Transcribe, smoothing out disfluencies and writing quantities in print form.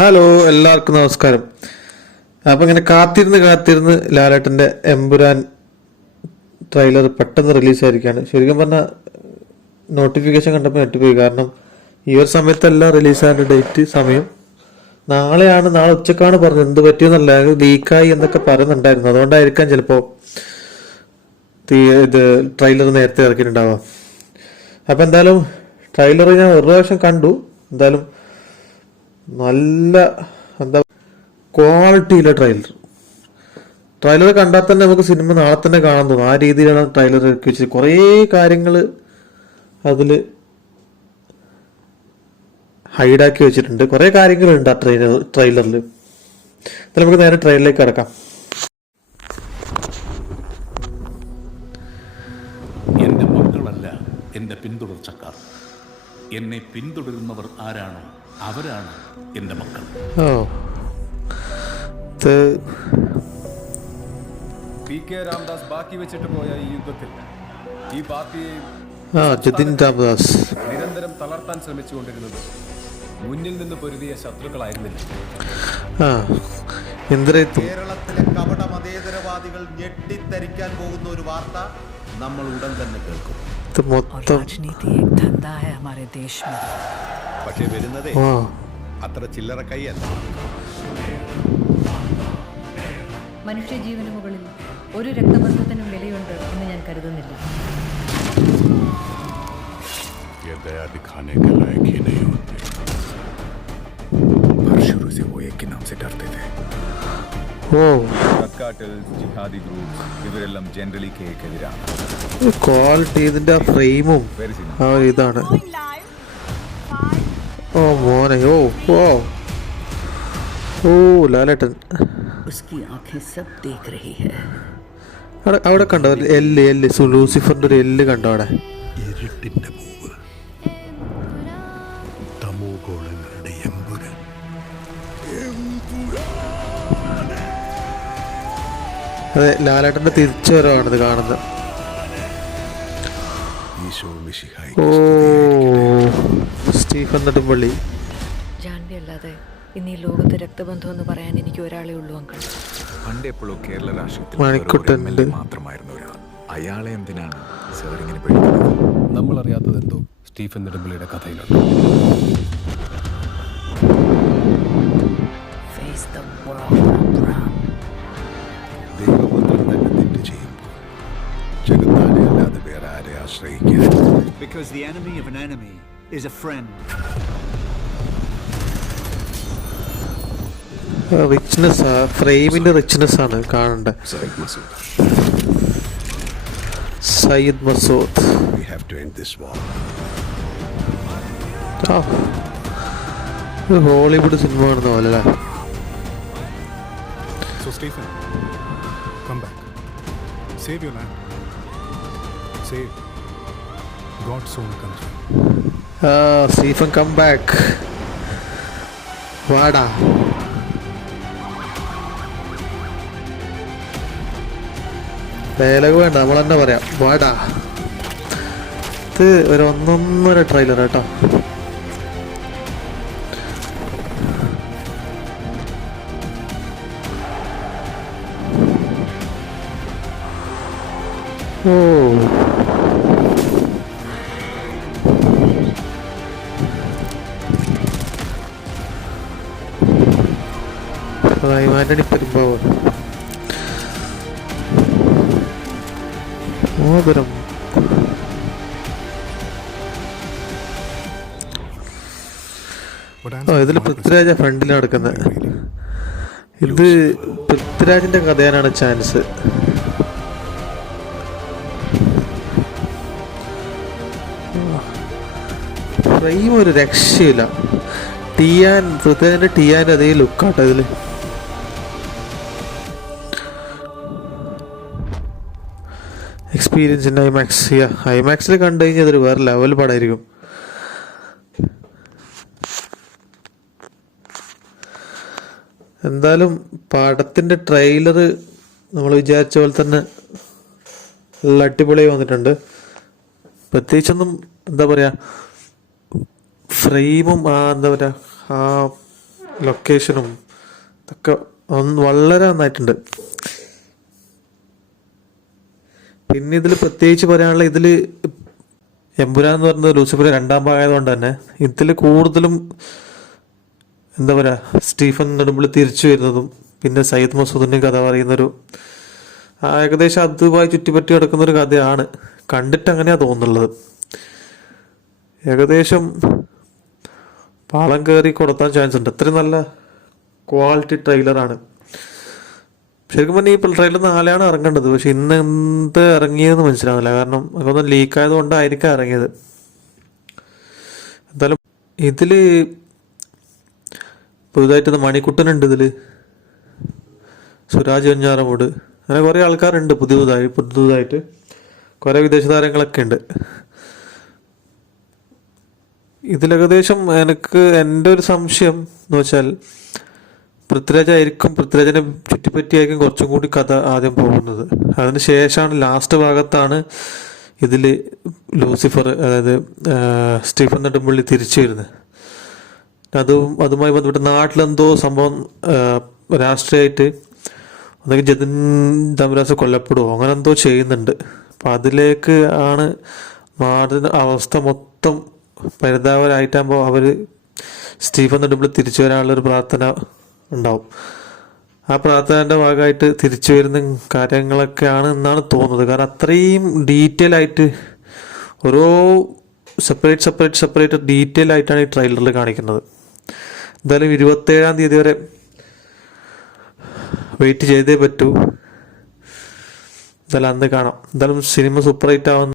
Hello, എല്ലാവർക്കും നമസ്കാരം. അപ്പം ഇങ്ങനെ കാത്തിരുന്ന് ലാലേട്ടൻ്റെ എമ്പുരാൻ ട്രെയിലർ പെട്ടെന്ന് റിലീസായിരിക്കുകയാണ്. ശരിക്കും പറഞ്ഞാൽ നോട്ടിഫിക്കേഷൻ കണ്ടപ്പോൾ ഞെട്ടിപ്പോയി. കാരണം ഈ ഒരു സമയത്തല്ല റിലീസാകാൻ്റെ ഡേറ്റ് സമയം. നാളെ ഉച്ചക്കാണ് പറഞ്ഞത്. എന്ത് പറ്റിയെന്നല്ല, ലീക്കായി എന്നൊക്കെ പറയുന്നുണ്ടായിരുന്നു. അതുകൊണ്ടായിരിക്കാം ചിലപ്പോൾ ഇത് ട്രെയിലർ നേരത്തെ ഇറക്കിയിട്ടുണ്ടാവാം. അപ്പം എന്തായാലും ട്രെയിലർ ഞാൻ ഒരു പ്രാവശ്യം കണ്ടു. എന്തായാലും നല്ല ക്വാളിറ്റിയില്ല ട്രെയിലർ കണ്ടാൽ തന്നെ നമുക്ക് സിനിമ നാളെ തന്നെ കാണാൻ തോന്നും. ആ രീതിയിലാണ് ട്രെയിലർ ഇറക്കി വെച്ചത്. കുറേ കാര്യങ്ങൾ അതിൽ ഹൈഡാക്കി വെച്ചിട്ടുണ്ട്. കുറേ കാര്യങ്ങളുണ്ട് ആ ട്രെയിലറിൽ. നമുക്ക് നേരെ ട്രെയിലറിലേക്ക് കിടക്കാം. എൻ്റെ മക്കളല്ല എൻ്റെ പിന്തുടർച്ചക്കാർ. എന്നെ പിന്തുടരുന്നവർ ആരാണോ അവരാണ് എൻ്റെ മക്കൾ. പി കെ രാംദാസ് ബാക്കി വെച്ചിട്ട് പോയ ഈ യുദ്ധത്തിൽ ഈ പാർട്ടിയെ നിരന്തരം തളർത്താൻ ശ്രമിച്ചുകൊണ്ടിരുന്നത് മുന്നിൽ നിന്ന് പൊരുതിയ ശത്രുക്കളായിരുന്നില്ല. കേരളത്തിലെ കപട മതേതരവാദികൾ ഞെട്ടിത്തരിക്കാൻ പോകുന്ന ഒരു വാർത്ത നമ്മൾ ഉടൻ തന്നെ കേൾക്കും. പക്ഷെ വരുന്നതേ അത്ര ചില്ലറ കൈയല്ല. മനുഷ്യജീവന് മുകളിൽ ഒരു രക്തബന്ധത്തിനും വിലയുണ്ട് എന്ന് ഞാൻ കരുതുന്നില്ല. ഇവരെല്ലാം ജനറലി കേക്കെതിരാണ്. ക്വാളിറ്റി ഇതിന്റെ ഫ്രെയിമും ഇതാണ്. ഓ മോനെ, ഓ ലാലേട്ടൻ അവിടെ കണ്ടോ? എല്ല് ലൂസിഫറിന്റെ ഒരു എല്ല് കണ്ടോ അവിടെ? അതെ, ലാലേട്ടന്റെ തിരിച്ചുവരവാണിത് കാണുന്നത്. ഓ സ്റ്റീഫൻ നെടുമ്പള്ളി. ജാൻവി അല്ലാതെ ഇന്ന് ഈ ലോകത്ത് രക്തബന്ധം എന്ന് പറയാൻ എനിക്ക് ഒരാളേ ഉള്ളൂ അങ്കിൾ. പണ്ടെപ്പോഴും കേരള മണിക്കുട്ടനുണ്ട്. മാത്രമായിരുന്നു ഒരാൾ. അയാളെ എന്തിനാണ് സാർ ഇങ്ങനെ പഠിക്കുന്നത്? നമ്മളറിയാത്തത് എന്തോ സ്റ്റീഫൻ നെടുമ്പള്ളിയുടെ കഥയിലുണ്ട്. ദൈവപുത്രൻ തന്നെ തെറ്റ് ചെയ്യുമ്പോൾ ജഗത്താനെ അല്ലാതെ വേറെ ആരെ ആശ്രയിക്കുക? Because the enemy of an enemy is a friend. Richness, ഫ്രെയിമിന്റെ റിച്ച്നെസ് ആണ് കാണേണ്ടത്. Syed Masood. We have to end this war. Hollywood സിനിമ കാണുന്ന പോലെ അല്ലേ? So Stephen, come back. Save your land. Save God's own country. Stephen come back. വാടാ. Dialogue വേണ്ട, നമ്മൾ തന്നെ പറയാം. വാടാ. ഇത് ഒരു ഒന്നൊന്നര ട്രെയിലർ കേട്ടോ. ഓ ആന്റണി പെരുമ്പാവൂർ. മോതിരം. ഇതിൽ പൃഥ്വിരാജ ഫ്രണ്ടിലാണ് നടക്കുന്നത്. ഇത് പൃഥ്വിരാജിന്റെ കഥയാനാണ് ചാൻസ്. ഫ്രെയിം ഒരു രക്ഷയില്ല. പൃഥ്വിരാജിന്റെ ടിയാൻ്റെ അതേ ലുക്കാട്ടോ ഇതില്. Experience in IMAX. ഐമാക്സിൽ കണ്ടു കഴിഞ്ഞാൽ അതൊരു വേറെ ലെവൽ പടമായിരിക്കും. എന്തായാലും പടത്തിൻ്റെ ട്രെയിലർ നമ്മൾ വിചാരിച്ച പോലെ തന്നെ നല്ല അടിപൊളിയായി വന്നിട്ടുണ്ട്. പ്രത്യേകിച്ചൊന്നും എന്താ പറയുക, ഫ്രെയിമും എന്താ പറയുക, ആ ലൊക്കേഷനും ഇതൊക്കെ വളരെ നന്നായിട്ടുണ്ട്. പിന്നെ ഇതിൽ പ്രത്യേകിച്ച് പറയാനുള്ള, ഇതിൽ എമ്പുരാൻ എന്ന് പറയുന്നത് ലൂസിഫർ 2ാം ഭാഗമായതുകൊണ്ട് തന്നെ ഇതിൽ കൂടുതലും എന്താ പറയുക, സ്റ്റീഫൻ നെടുമ്പള്ളി തിരിച്ചു വരുന്നതും പിന്നെ സയ്യിദ് മസൂദിൻ്റെ കഥ പറയുന്നൊരു ഏകദേശം അതുമായി ചുറ്റിപ്പറ്റി കിടക്കുന്നൊരു കഥയാണ്. കണ്ടിട്ട് അങ്ങനെയാണ് തോന്നുന്നുള്ളത്. ഏകദേശം പാളം കയറി കൊടുത്താൻ ചാൻസ് ഉണ്ട്. അത്രയും നല്ല ക്വാളിറ്റി ട്രെയിലറാണ്. ശരിക്കും പറഞ്ഞാൽ ഈ ട്രെയിലർ 4 ഇറങ്ങേണ്ടത്, പക്ഷെ ഇന്ന് എന്ത് ഇറങ്ങിയതെന്ന് മനസ്സിലാവില്ല. കാരണം അതൊന്നും ലീക്കായത് കൊണ്ടായിരിക്കാം ഇറങ്ങിയത്. എന്തായാലും ഇതിൽ പുതുതായിട്ട് മണിക്കുട്ടനുണ്ട്, ഇതിൽ സുരാജ് വെഞ്ഞാറമൂട്, അങ്ങനെ കുറേ ആൾക്കാരുണ്ട് പുതുതായിട്ട് കുറേ വിദേശ താരങ്ങളൊക്കെ ഉണ്ട്. ഇതിലേകദേശം എൻ്റെ ഒരു സംശയം എന്ന് വെച്ചാൽ പൃഥ്വിരാജിനെ ചുറ്റിപ്പറ്റിയായിരിക്കും കുറച്ചും കൂടി കഥ ആദ്യം പോകുന്നത്. അതിന് ശേഷമാണ് ലാസ്റ്റ് ഭാഗത്താണ് ഇതിൽ ലൂസിഫർ, അതായത് സ്റ്റീഫൻ നെടുമ്പള്ളി തിരിച്ചു വരുന്നത്. അതുമായി ബന്ധപ്പെട്ട് നാട്ടിലെന്തോ സംഭവം രാഷ്ട്രീയമായിട്ട് ഒന്നെങ്കിൽ ജതിൻ ദമരാസ് കൊല്ലപ്പെടുമോ അങ്ങനെ എന്തോ ചെയ്യുന്നുണ്ട്. അപ്പം അതിലേക്ക് ആണ് നാടിൻ്റെ അവസ്ഥ മൊത്തം പരിതാപകരമായിട്ടാകുമ്പോൾ അവർ സ്റ്റീഫൻ നെടുമ്പള്ളി തിരിച്ചു വരാനുള്ളൊരു പ്രാർത്ഥന ഉണ്ടാവും. ആ പ്രാർത്ഥനയുടെ ഭാഗമായിട്ട് തിരിച്ചു വരുന്ന കാര്യങ്ങളൊക്കെയാണ് എന്നാണ് തോന്നുന്നത്. കാരണം അത്രയും ഡീറ്റെയിൽ ആയിട്ട് ഓരോ സെപ്പറേറ്റ് ഡീറ്റെയിൽ ആയിട്ടാണ് ഈ ട്രെയിലറിൽ കാണിക്കുന്നത്. എന്തായാലും 27-ാം തീയതി വരെ വെയിറ്റ് ചെയ്തേ പറ്റൂ. എന്തായാലും അന്ന് കാണാം. എന്തായാലും സിനിമ സൂപ്പർ ഹിറ്റ് ആവുന്ന